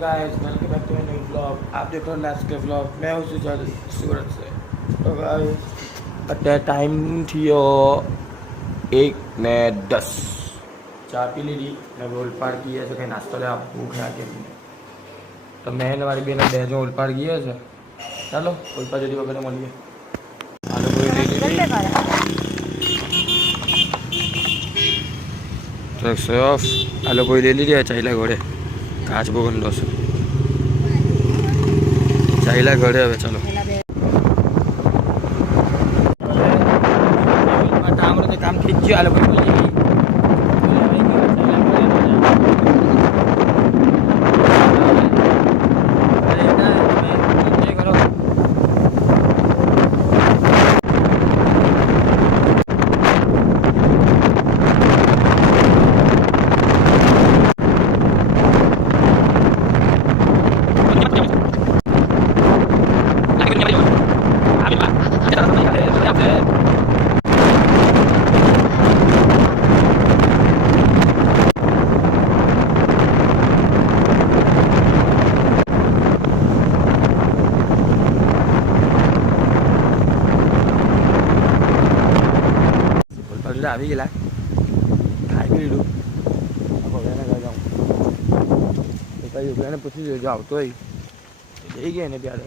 Guys welcome back to my new vlog. आप देख रहे हो लास्ट के व्लॉग। मैं हूँ सुजल सूरत से। तो गाइस અત્યારે ટાઈમ થયો 1:10। ચા પી લીધી ને ઓલપાડ ગઈએ છે કંઈ નાસ્તો લેવા ભૂખ લાગે તો મેં ને મારી બેને બે જો ઓલપાડ ગઈએ છે। ચાલો ઓલપાડ જતી વગર મળીએ। આ લોકો લઈ લીધી ટ્રક્સ ઓફ। આ લોકો લઈ લીધી ચાઈલા ઘોડે કાચ બહુ ગંદો છે। ચાઈલા ઘડે હવે ચાલો કામ થઈ ગયું। આ લોકો આવી ગયેલા ખાઈ પી લીધું। ભવ્યાને ઘર જાઉં તો કઈ યોગિયાને પૂછી જોજો આવતો હોય જઈ ગયા ને ત્યારે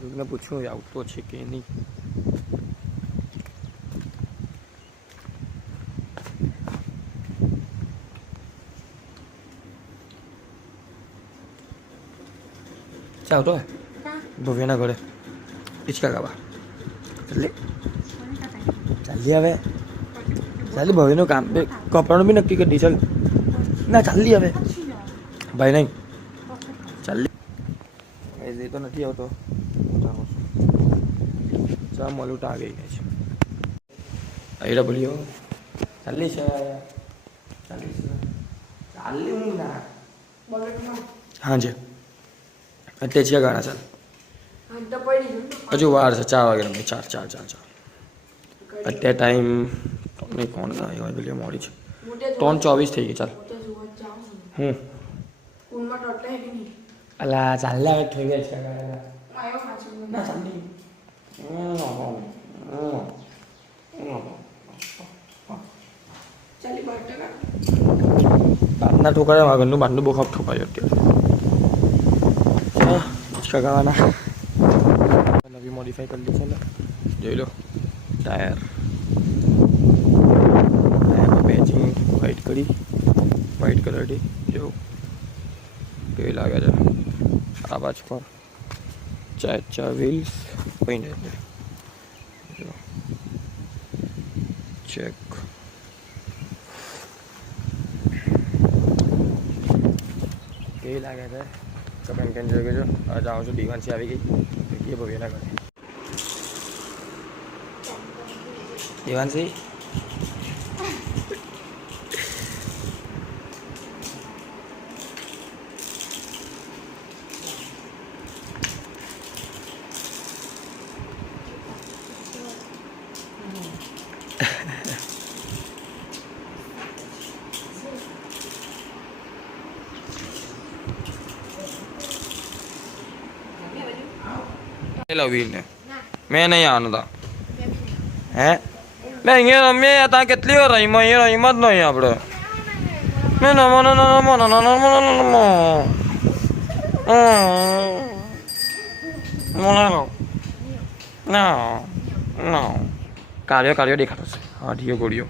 યોગને પૂછ્યું આવતો છે કે નહીં। આવતો હોય ભવ્યાના ઘરે હિચકા ખાવા ચાલી હવે ચાલી ભવ્યનું કામ કપડાનું બી નક્કી કરી દી। ચાલ ના ચાલી હવે ભાઈ નહીં ચાલી એ તો નથી આવતો ચા મળું તો આગળ છે અહીં બોલ્યો ચાલી છે ચાલી છે ચાલી હું ના હા જી એટલે છે ગાડા ચાલ હજુ વાર છે 4 વાગે રમી 4 અત્યારે ટાઈમ નહીં કોણ થાય પેલી મોડી છે 3:24 થઈ ગઈ। ચાલ અલા ચાલ હવે થઈ ગયા છે ના ચાલી બારના ઠોકાય ઘરનું બારનું બહુ ખપ ઠોકાય અત્યારે હિચકા ખાવાના નવી મોડિફાઈ કરી દીધી છે જોઈ લો ટાયરમાં પેચિંગ વ્હાઈટ કરી વ્હાઈટ કલરથી જો કેવી લાગે છે। આ બાજુ પર ચાર વ્હીલ્સ પૈને જો ચેક કેવી લાગે છે કમેન્ટ કરીને જોઈ ગયો। હવે જાઉં છું દિવાનસી આવી ગઈ એ ભવ્યના ઘરે દિવાનસી વીરને મેં નહીં આવવાનું હતા હે મેં અહીંયા રમીએ ત્યાં કેટલી વાર રહીમાં અહીંયા રહીમાં જ નહીં આપણે મેં નમો કાર્યો દેખાતો છે હાથીઓ ગોળીઓ